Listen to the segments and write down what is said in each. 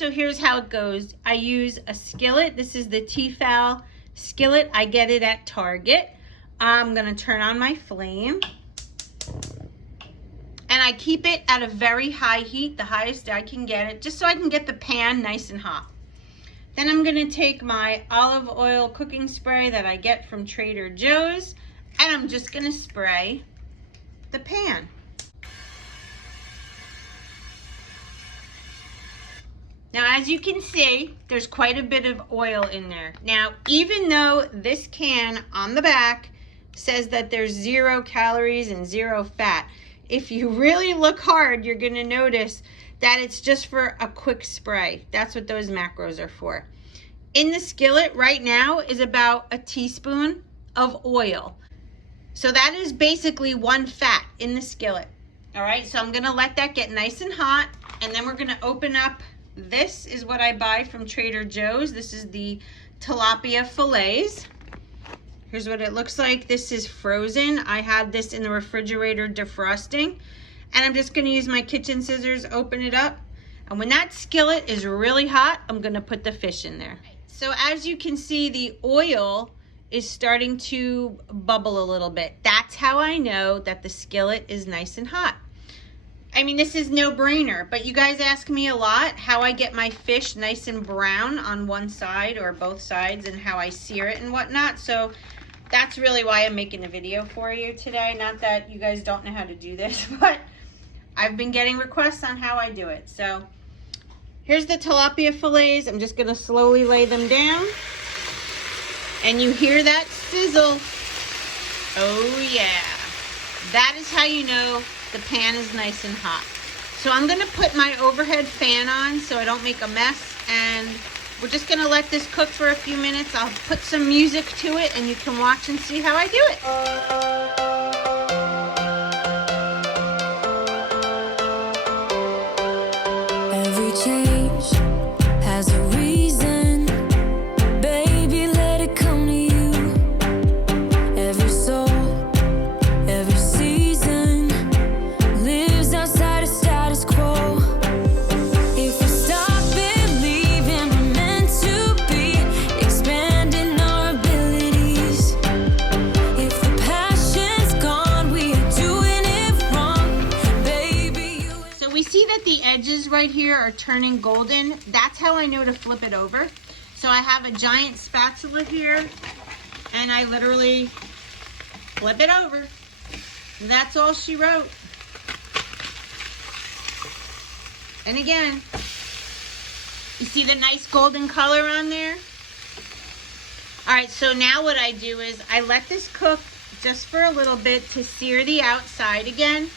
so here's how it goes. I use a skillet. This is the Tefal skillet. I get it at Target. I'm gonna turn on my flame. And I keep it at a very high heat, the highest I can get it, just so I can get the pan nice and hot. Then I'm gonna take my olive oil cooking spray that I get from Trader Joe's, and I'm just gonna spray the pan. Now, as you can see, there's quite a bit of oil in there. Now, even though this can on the back says that there's 0 calories and 0 fat, if you really look hard, you're gonna notice that it's just for a quick spray. That's what those macros are for. In the skillet right now is about a teaspoon of oil. So that is basically 1 fat in the skillet. All right, so I'm gonna let that get nice and hot, and then we're gonna open up. This is what I buy from Trader Joe's. This is the tilapia fillets. Here's what it looks like. This is frozen. I had this in the refrigerator defrosting. And I'm just gonna use my kitchen scissors, open it up. And when that skillet is really hot, I'm gonna put the fish in there. So as you can see, the oil is starting to bubble a little bit. That's how I know that the skillet is nice and hot. I mean, this is no brainer, but you guys ask me a lot how I get my fish nice and brown on one side or both sides and how I sear it and whatnot. So that's really why I'm making a video for you today. Not that you guys don't know how to do this, but I've been getting requests on how I do it. So here's the tilapia fillets. I'm just gonna slowly lay them down. And you hear that sizzle. Oh yeah. That is how you know the pan is nice and hot. So I'm gonna put my overhead fan on so I don't make a mess, and we're just gonna let this cook for a few minutes. I'll put some music to it and you can watch and see how I do it. Every change has a reason, baby, let it come to you. Every soul, every season lives outside of status quo. If we stop believing we're meant to be, expanding our abilities. If the passion's gone, we are doing it wrong, baby. So we see that the edges right here are turning golden. That's how I know to flip it over. So I have a giant spatula here and I literally flip it over. That's all she wrote. And again, you see the nice golden color on there? All right, so now what I do is I let this cook just for a little bit to sear the outside again.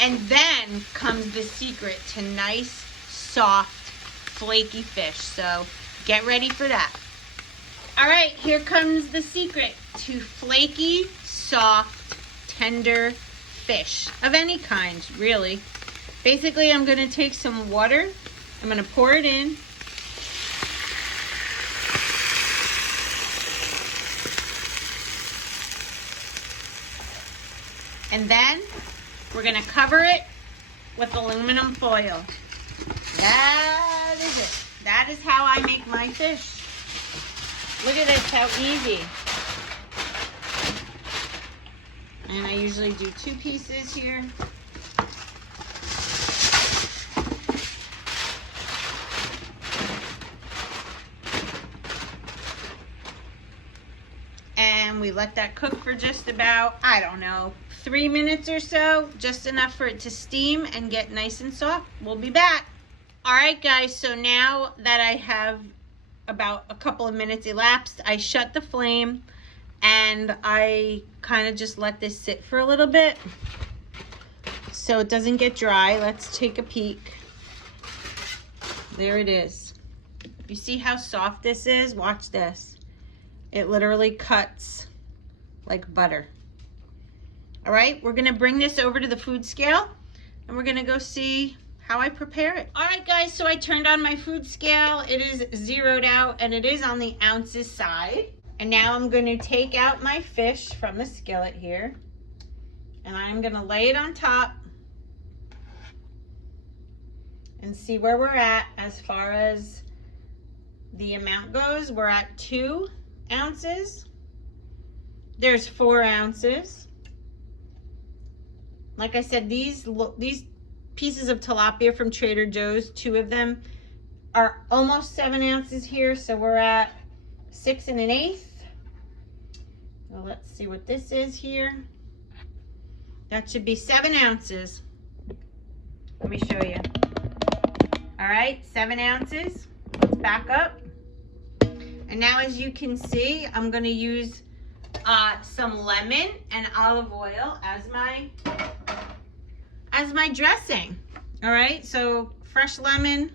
And then comes the secret to nice, soft, flaky fish. So get ready for that. All right, here comes the secret to flaky, soft, tender fish of any kind, really. Basically, I'm gonna take some water. I'm gonna pour it in. And then we're gonna cover it with aluminum foil. That is it. That is how I make my fish. Look at this, how easy. And I usually do 2 pieces here. And we let that cook for just about, I don't know, 3 minutes or so, just enough for it to steam and get nice and soft. We'll be back. All right, guys, so now that I have about a couple of minutes elapsed, I shut the flame and I kind of just let this sit for a little bit so it doesn't get dry. Let's take a peek. There it is. You see how soft this is? Watch this. It literally cuts like butter. All right, we're gonna bring this over to the food scale and we're gonna go see how I prepare it. All right, guys, so I turned on my food scale. It is zeroed out and it is on the ounces side. And now I'm gonna take out my fish from the skillet here and I'm gonna lay it on top. and see where we're at as far as the amount goes. We're at 2 ounces. There's 4 ounces. Like I said, these pieces of tilapia from Trader Joe's, 2 of them, are almost 7 ounces here. So we're at 6 1/8. Well, let's see what this is here. That should be 7 ounces. Let me show you. All right, 7 ounces. Let's back up. And now, as you can see, I'm going to use some lemon and olive oil as my dressing. All right, so fresh lemon.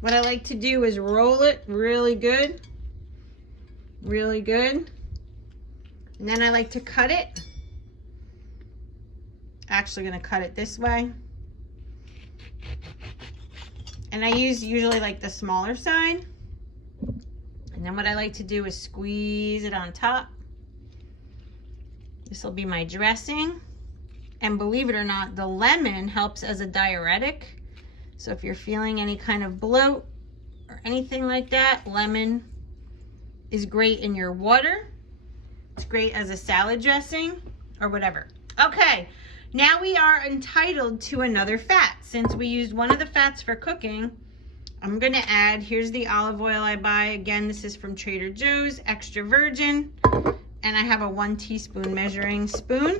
What I like to do is roll it really good. Really good. And then I like to cut it. Actually going to cut it this way. And I use usually like the smaller side. And then what I like to do is squeeze it on top. This will be my dressing. And believe it or not, the lemon helps as a diuretic. So if you're feeling any kind of bloat or anything like that, lemon is great in your water. It's great as a salad dressing or whatever. Okay, now we are entitled to another fat. Since we used one of the fats for cooking, I'm gonna add, here's the olive oil I buy. Again, this is from Trader Joe's, extra virgin. And I have a 1 teaspoon measuring spoon.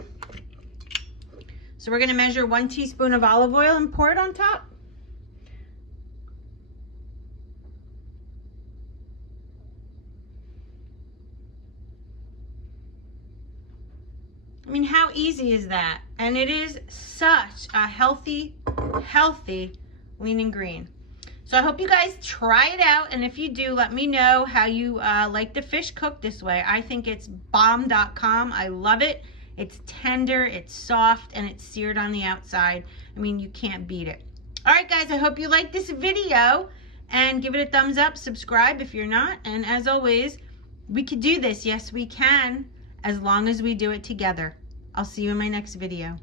So we're gonna measure 1 teaspoon of olive oil and pour it on top. I mean, how easy is that? And it is such a healthy lean and green. So I hope you guys try it out. And if you do, let me know how you like the fish cooked this way. I think it's bomb.com. I love it. It's tender, it's soft, and it's seared on the outside. I mean, you can't beat it. All right, guys, I hope you liked this video. And give it a thumbs up, subscribe if you're not. And as always, we could do this. Yes, we can, as long as we do it together. I'll see you in my next video.